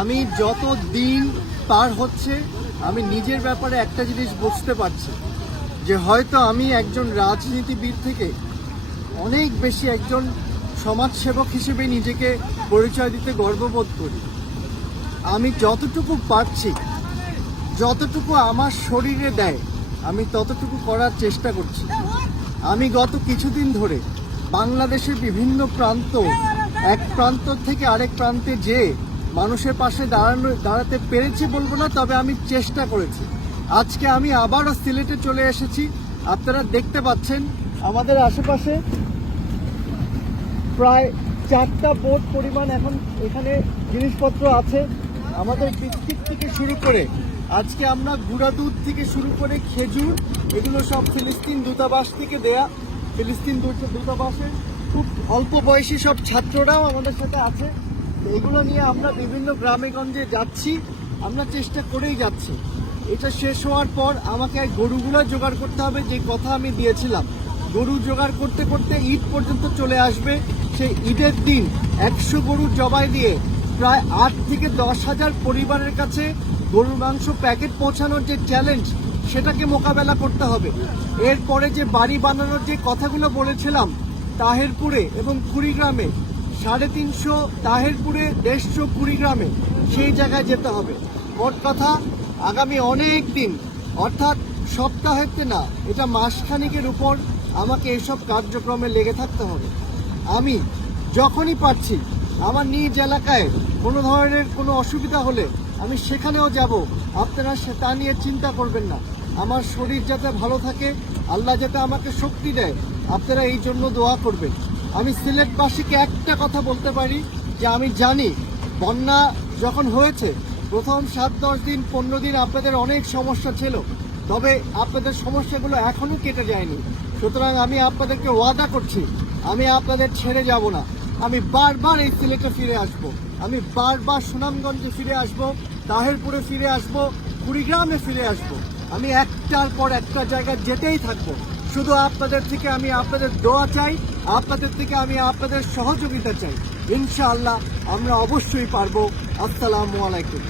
আমি যত দিন পার হচ্ছে আমি নিজের ব্যাপারে একটা জিনিস বুঝতে পারছি যে হয়তো আমি একজন রাজনীতিবিদ থেকে অনেক বেশি একজন সমাজসেবক হিসেবে নিজেকে পরিচয় দিতে গর্ববোধ করি। আমি যতটুকু পারছি, যতটুকু আমার শরীরে দেয়, আমি ততটুকু করার চেষ্টা করছি। আমি গত কিছুদিন ধরে বাংলাদেশের বিভিন্ন প্রান্ত, এক প্রান্ত থেকে আরেক প্রান্তে যেয়ে মানুষের পাশে দাঁড়াতে পেরেছি বলবো না, তবে আমি চেষ্টা করেছি। আজকে আমি আবারও সিলেটে চলে এসেছি। আপনারা দেখতে পাচ্ছেন আমাদের আশেপাশে প্রায় 4টা বোট পরিমাণ এখন এখানে জিনিসপত্র আছে। আমাদের বিস্কিট থেকে শুরু করে আজকে আমরা গুঁড়া দুধ থেকে শুরু করে খেজুর, এগুলো সব ফিলিস্তিন দূতাবাস থেকে দেয়া। ফিলিস্তিন দূতাবাসের খুব অল্প বয়সী সব ছাত্ররাও আমাদের সাথে আছে। এগুলো নিয়ে আমরা বিভিন্ন গ্রামে গঞ্জে যাচ্ছি, আমরা চেষ্টা করেই যাচ্ছি। এটা শেষ হওয়ার পর আমাকে গরুগুলো জোগাড় করতে হবে, যে কথা আমি দিয়েছিলাম। গরু জোগাড় করতে করতে ঈদ পর্যন্ত চলে আসবে। সেই ঈদের দিন 100 গরু জবাই দিয়ে প্রায় 8 থেকে 10,000 পরিবারের কাছে গরুর মাংস প্যাকেট পৌঁছানোর যে চ্যালেঞ্জ, সেটাকে মোকাবেলা করতে হবে। এরপরে যে বাড়ি বানানোর যে কথাগুলো বলেছিলাম তাহেরপুরে এবং কুড়িগ্রামে, 350, তাহেরপুরে 150, কুড়িগ্রামে, সেই জায়গায় যেতে হবে। মোট কথা আগামী অনেক দিন, অর্থাৎ সপ্তাহেতে না, এটা মাসখানিকের উপর আমাকে এসব কার্যক্রমে লেগে থাকতে হবে। আমি যখনই পারছি আমার নিজ এলাকায় কোনো ধরনের কোনো অসুবিধা হলে আমি সেখানেও যাব। আপনারা তা নিয়ে চিন্তা করবেন না। আমার শরীর যাতে ভালো থাকে, আল্লাহ যাতে আমাকে শক্তি দেয়, আপনারা এই জন্য দোয়া করবেন। আমি সিলেটবাসীকে একটা কথা বলতে পারি যে আমি জানি বন্যা যখন হয়েছে প্রথম 7-10 দিন 15 দিন আপনাদের অনেক সমস্যা ছিল, তবে আপনাদের সমস্যাগুলো এখনও কেটে যায়নি। সুতরাং আমি আপনাদেরকে ওয়াদা করছি, আমি আপনাদের ছেড়ে যাব না। আমি বারবার এই সিলেটে ফিরে আসব, আমি বারবার সুনামগঞ্জে ফিরে আসব, তাহেরপুরে ফিরে আসব, কুড়িগ্রামে ফিরে আসব। আমি একটার পর একটা জায়গায় যেতেই থাকবো। শুধু আপনাদের থেকে আমি আপনাদের দোয়া চাই, আপনাদের থেকে আমি আপনাদের সহযোগিতা চাই। ইনশাআল্লাহ আমরা অবশ্যই পারবো। আসসালামু আলাইকুম।